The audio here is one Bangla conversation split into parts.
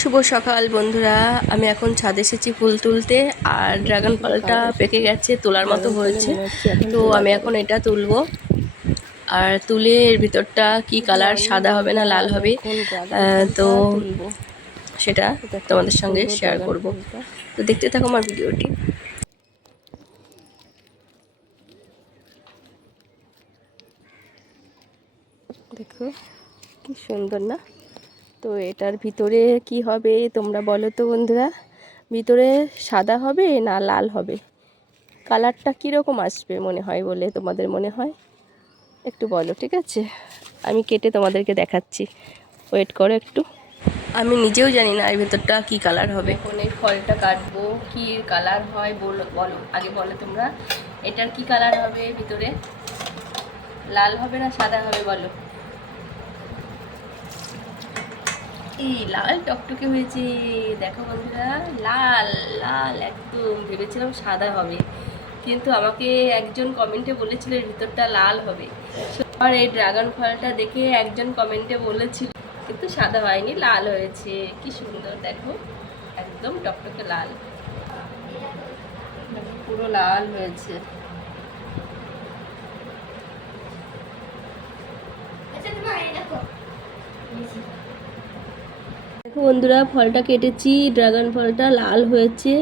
শুভ সকাল, বন্ধুরা। আমি এখন ছাদে এসেছি ফুল তুলতে, আর ড্রাগন ফলটা পেকে গেছে, তোলার মতো হয়েছে। তো আমি এখন এটা তুলবো। আর তুলে এর ভিতরটা কি কালার, সাদা হবে না লাল হবে তো সেটা তোমাদের সঙ্গে শেয়ার করব। তো দেখতে থাকো আমার ভিডিওটি। দেখো, কি সুন্দর না? তো এটার ভিতরে কি হবে তোমরা বলো তো বন্ধুরা? ভিতরে সাদা হবে না লাল হবে? কালারটা কীরকম আসবে মনে হয় বলে তোমাদের মনে হয়? একটু বলো, ঠিক আছে? আমি কেটে তোমাদেরকে দেখাচ্ছি। ওয়েট করো একটু। আমি নিজেও জানি না এর ভেতরটা কী কালার হবে। এখন ফলটা কাটবো, কী কালার হয় বলো বলো, আগে বলো তোমরা। এটার কি কালার হবে ভিতরে? লাল হবে না সাদা হবে বলো? এই লাল টকটকে হয়েছে, দেখো বন্ধুরা, লাল লাল, একদম ভেবেছিলাম সাদা হবে, কিন্তু আমাকে একজন কমেন্টে বলেছিল ভিতরটা লাল হবে। আর এই ড্রাগন ফলটা দেখে একজন কমেন্টে বলেছিল, কিন্তু সাদা হয়নি, লাল হয়েছে, কি সুন্দর, দেখো, একদম টকটকে লাল। পুরো লাল হয়েছে। দেখো। বন্ধুরা, ফলটা কেটেছি ড্রাগন ফলটা লাল হয়েছে।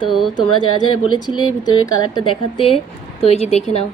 তো তোমরা যারা যারা বলেছিলে ভিতরের কালারটা দেখাতে, তো এই যে দেখে নাও।